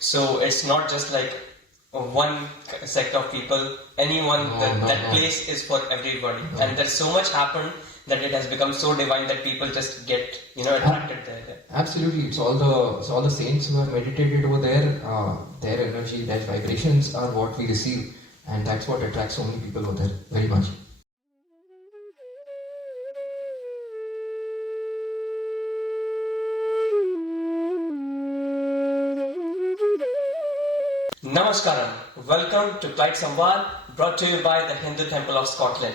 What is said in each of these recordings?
So it's not just like one sect of people, anyone, that place is for everybody. And there's so much happened that it has become so divine that people just get, attracted there. Absolutely, it's all the saints who have meditated over there. Their energy, their vibrations are what we receive, and that's what attracts so many people over there very much. Namaskaram. Welcome to Clyde Samvada, brought to you by the Hindu Temple of Scotland.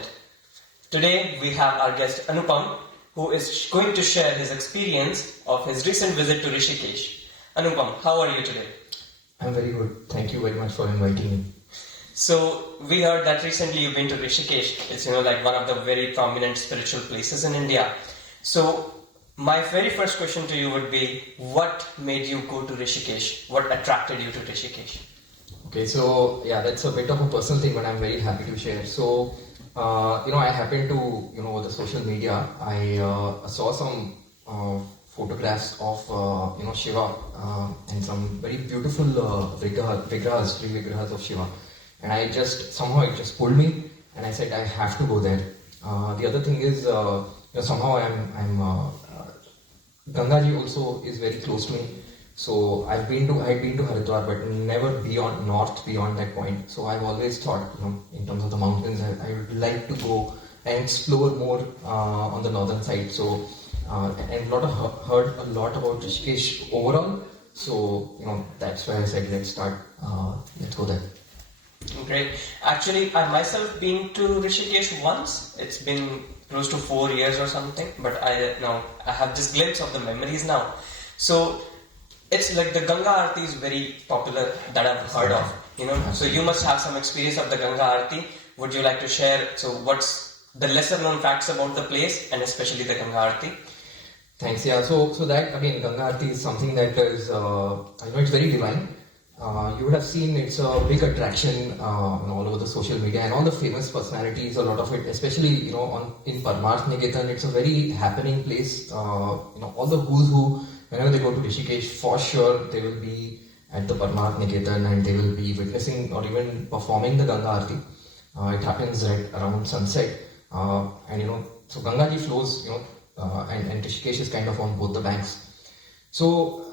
Today we have our guest Anupam, who is going to share his experience of his recent visit to Rishikesh. Anupam, how are you today? I'm very good. Thank you very much for inviting me. So we heard that recently you've been to Rishikesh. It's like one of the very prominent spiritual places in India. So my very first question to you would be, what made you go to Rishikesh? What attracted you to Rishikesh? Okay, so yeah, that's a bit of a personal thing, but I'm very happy to share. So, I happened to, over the social media, I saw some photographs of, Shiva and some very beautiful vigrahas, three vigrahas of Shiva. And it just pulled me, and I said, I have to go there. The other thing is, somehow I'm Ganga ji also is very close to me. So I'd been to Haridwar, but never north beyond that point. So I've always thought, in terms of the mountains, I would like to go and explore more on the northern side. So and heard a lot about Rishikesh overall. So that's why I said let's go there. Great. Actually, I myself been to Rishikesh once. It's been close to 4 years or something, but I have this glimpse of the memories now. So it's like the Ganga Aarti is very popular that I've heard of, So you must have some experience of the Ganga Aarti. Would you like to share? So what's the lesser known facts about the place and especially the Ganga Aarti? Thanks. Yeah. So that again, Ganga Aarti is something that is, I know it's very divine. You would have seen it's a big attraction all over the social media and all the famous personalities. A lot of it, especially in Parmarth Niketan, it's a very happening place. All the who's who. Whenever they go to Rishikesh, for sure they will be at the Parmarth Niketan and they will be witnessing or even performing the Ganga Aarti. It happens at around sunset, so Ganga ji flows, and Rishikesh is kind of on both the banks. So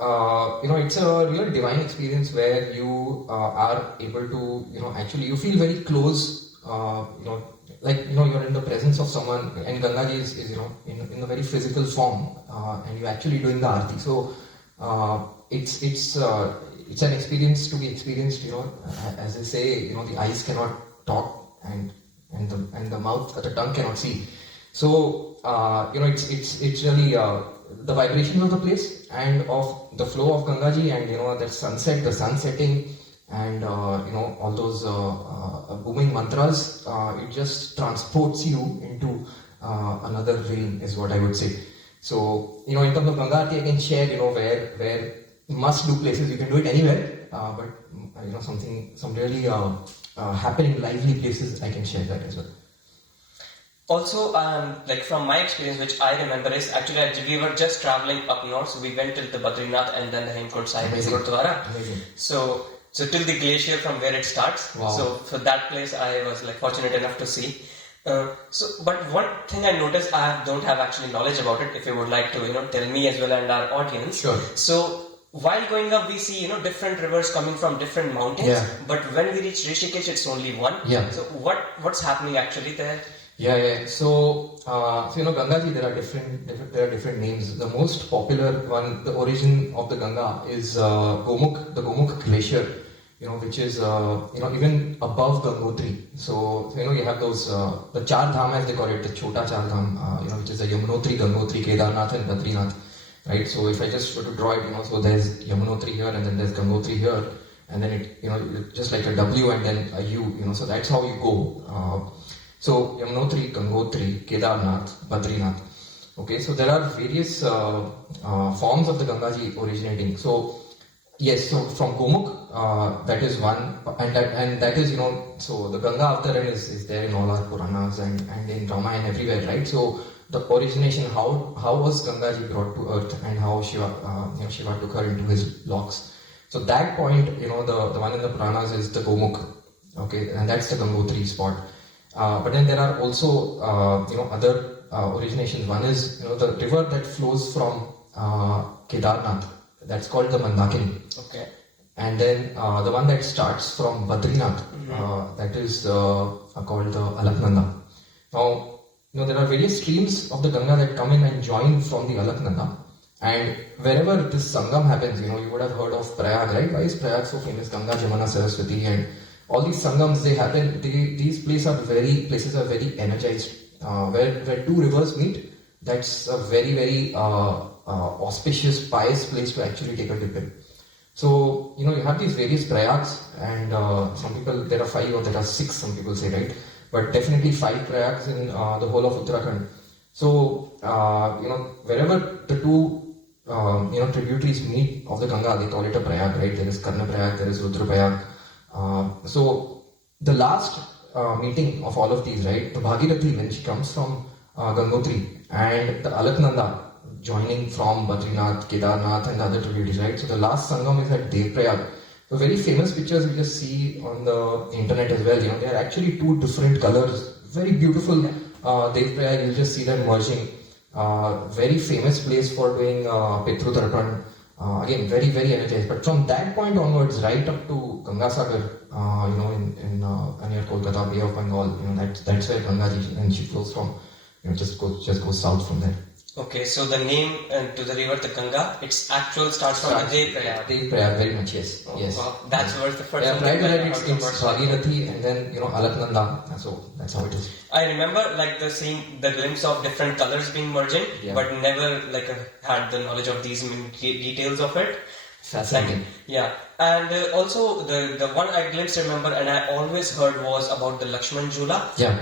it's a real divine experience where you are able to actually you feel very close. You're in the presence of someone, and Ganga ji is in a very physical form, and you're actually doing the aarti. So it's an experience to be experienced. As they say, the eyes cannot talk, and the mouth, the tongue cannot see. So it's really the vibration of the place and of the flow of Ganga ji, and the sunset, the sun setting. And all those booming mantras, it just transports you into another realm, is what I would say. So in terms of Ganga Aarti, I can share where must-do places. You can do it anywhere, but some really happening, lively places, I can share that as well. Also, from my experience, which I remember is actually we were just traveling up north, so we went till the Badrinath and then the Hemkund Sahib Gurdwara. So till the glacier from where it starts. Wow. So for that place I was fortunate enough to see. But one thing I noticed, I don't have actually knowledge about it. If you would like to tell me as well and our audience. Sure. So while going up, we see different rivers coming from different mountains. Yeah. But when we reach Rishikesh, it's only one. Yeah. So what's happening actually there? Yeah. So Ganga ji, there are different names. The most popular one, the origin of the Ganga is the Gomukh Glacier. Which is even above Gangotri. So you have those the Char Dham, as they call it, the Chota Char Dham, which is the Yamunotri, Gangotri, Kedarnath, and Badrinath. Right. So if I just were to draw it, so there's Yamunotri here, and then there's Gangotri here, and then it just like a W and then a U. So that's how you go. So Yamunotri, Gangotri, Kedarnath, Badrinath. Okay. So there are various forms of the Ganga ji originating. So yes, so from Gomukh, that is one, and that is so the Ganga Avtaran is there in all our Puranas and in Ramayana everywhere, right? So the origination, how was Ganga ji brought to earth, and how Shiva took her into his locks. So that point, the one in the Puranas is the Gomukh, okay, and that's the Gangotri spot. But then there are also, other originations. One is, the river that flows from Kedarnath, that's called the Mandakini. Okay. And then the one that starts from Badrinath, that is called the Alaknanda. Now, there are various streams of the Ganga that come in and join from the Alaknanda. And wherever this Sangam happens, you would have heard of Prayag, right? Why is Prayag so famous? Ganga, Jamuna, Saraswati, and all these Sangams, they happen, these places are very energized. Where two rivers meet, that's a very, very auspicious, pious place to actually take a dip in. So, you have these various prayags, and some people, there are 5 or there are 6, some people say, right? But definitely 5 prayags in the whole of Uttarakhand. So, wherever the two, tributaries meet of the Ganga, they call it a prayag, right? There is Karna Prayag, there is Rudra Prayag. So, the last meeting of all of these, right? The Bhagirathi, when she comes from Gangotri, and the Alaknanda, joining from Badrinath, Kedarnath and the other tributaries, right? So the last Sangam is at Devprayag. So very famous pictures we just see on the internet as well. They are actually 2 different colors. Very beautiful. Devprayag, you'll just see them merging. Very famous place for doing Pitru Tarpan. Again, very, very energized. But from that point onwards, right up to Gangasagar, in near Kolkata, Bay of Bengal, that's where Gangaji, and she flows from, just goes south from there. Okay, so the name to the river, the Ganga, its actual starts from the Devprayag. Devprayag, very much, yes. Oh, yes. wow. That's where the first. Yeah, prior to that, it's Bhagirathi, and then Alaknanda. So that's how it is. I remember the glimpse of different colors being merging, but never had the knowledge of these details of it. Fascinating. Yeah, and also the one I glimpsed, remember, and I always heard was about the Lakshman Jhula. Yeah.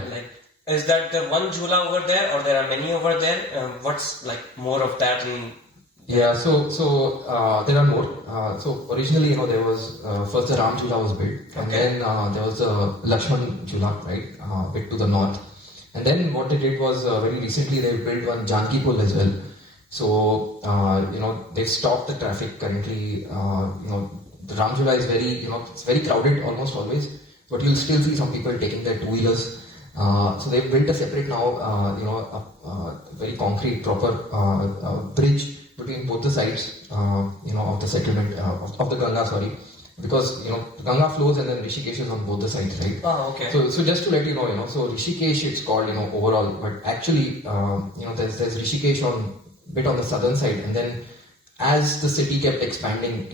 Is that the one Jhula over there, or there are many over there? What's more of that? Yeah, so there are more. So originally, there was first the Ram Jhula was built, and then there was the Lakshman Jhula, right, bit to the north. And then what they did was very recently they built one Janki Pul as well. So they've stopped the traffic currently. The Ram Jhula is very it's very crowded almost always, but you'll still see some people taking their 2-wheelers. So they've built a separate now, very concrete, proper bridge between both the sides, of the settlement, of the Ganga, sorry. Because, Ganga flows and then Rishikesh is on both the sides, right? Oh, okay. So just to let you know, so Rishikesh it's called, overall, but actually, there's Rishikesh bit on the southern side, and then as the city kept expanding,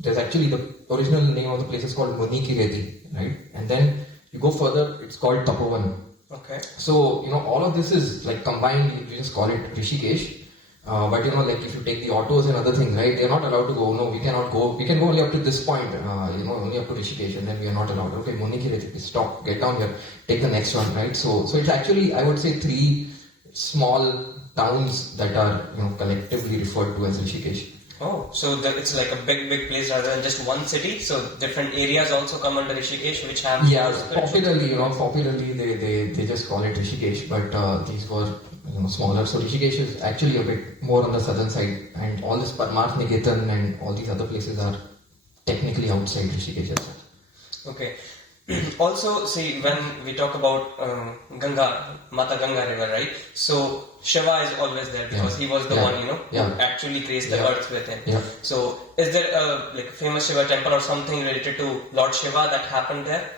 there's actually the original name of the place is called Munikireti, right? And then you go further, it's called Tapovan. Okay. So, all of this is combined, you just call it Rishikesh. But if you take the autos and other things, right, they're not allowed to go. No, we cannot go. We can go only up to this point, only up to Rishikesh, and then we are not allowed. Okay, Munikireti, stop, get down here, take the next one, right? So it's actually, I would say, 3 small towns that are, collectively referred to as Rishikesh. Oh, so it's like a big place rather than just one city. So different areas also come under Rishikesh, which have popularly they just call it Rishikesh, but these were smaller. So Rishikesh is actually a bit more on the southern side, and all this Parmarth Niketan and all these other places are technically outside Rishikesh as well. Okay. Also, see, when we talk about Ganga, Mata Ganga river, right? So Shiva is always there because he was the one, who actually graced the earth with him. Yeah. So is there a famous Shiva temple or something related to Lord Shiva that happened there?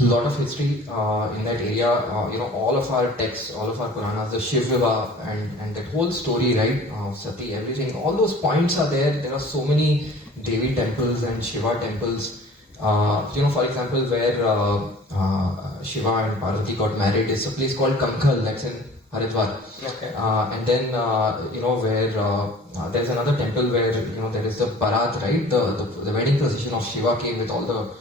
A lot of history in that area. All of our texts, all of our Puranas, the Shiv Vivaha and that whole story, right? Sati, everything. All those points are there. There are so many Devi temples and Shiva temples. For example, where Shiva and Parvati got married is a place called Kankhal, that's in Haridwar. Okay. And then, where there's another temple where, there is the Barat, right? The wedding procession of Shiva came with all the,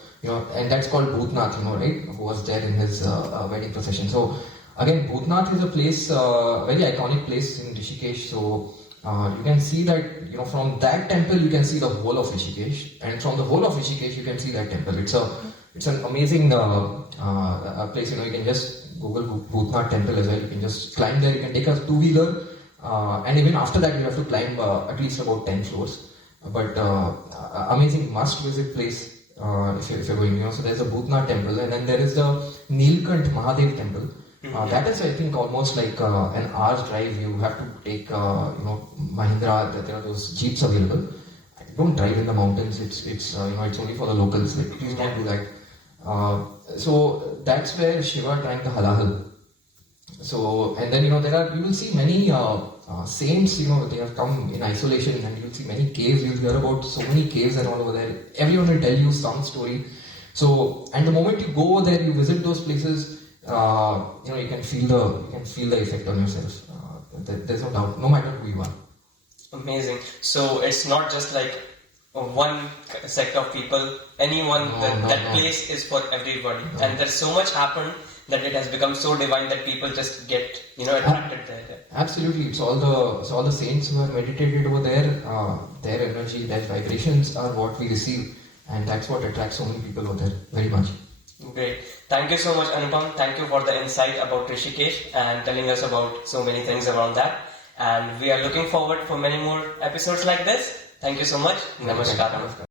and that's called Bhutnath, right? Who was there in his wedding procession. So, again, Bhutnath is a place, very iconic place in Rishikesh. So, you can see that, from that temple you can see the whole of Rishikesh, and from the whole of Rishikesh you can see that temple. It's an amazing place. You can just Google Bhutnath temple as well. You can just climb there. You can take a 2-wheeler, and even after that you have to climb at least about 10 floors. but amazing must visit place if you're going. So there's a Bhutnath temple, and then there is the Nilkant Mahadev temple. That is, I think, almost like an hour's drive. You have to take Mahindra. There are those jeeps available. Don't drive in the mountains. It's only for the locals. Like, please don't do that. So that's where Shiva drank the halal. So, and then you will see many saints. They have come in isolation, and you'll see many caves. You'll hear about so many caves and all over there. Everyone will tell you some story. So, and the moment you go over there, you visit those places. You can feel the effect on yourself. There's no doubt. No matter who you are. Amazing. So it's not just like one sect of people. Anyone, that place is for everybody. No. And there's so much happened that it has become so divine that people just get attracted there. Absolutely. It's all the saints who have meditated over there. Their energy, their vibrations are what we receive, and that's what attracts so many people over there. Very much. Great. Thank you so much, Anupam. Thank you for the insight about Rishikesh and telling us about so many things around that. And we are looking forward for many more episodes like this. Thank you so much. Namaskar.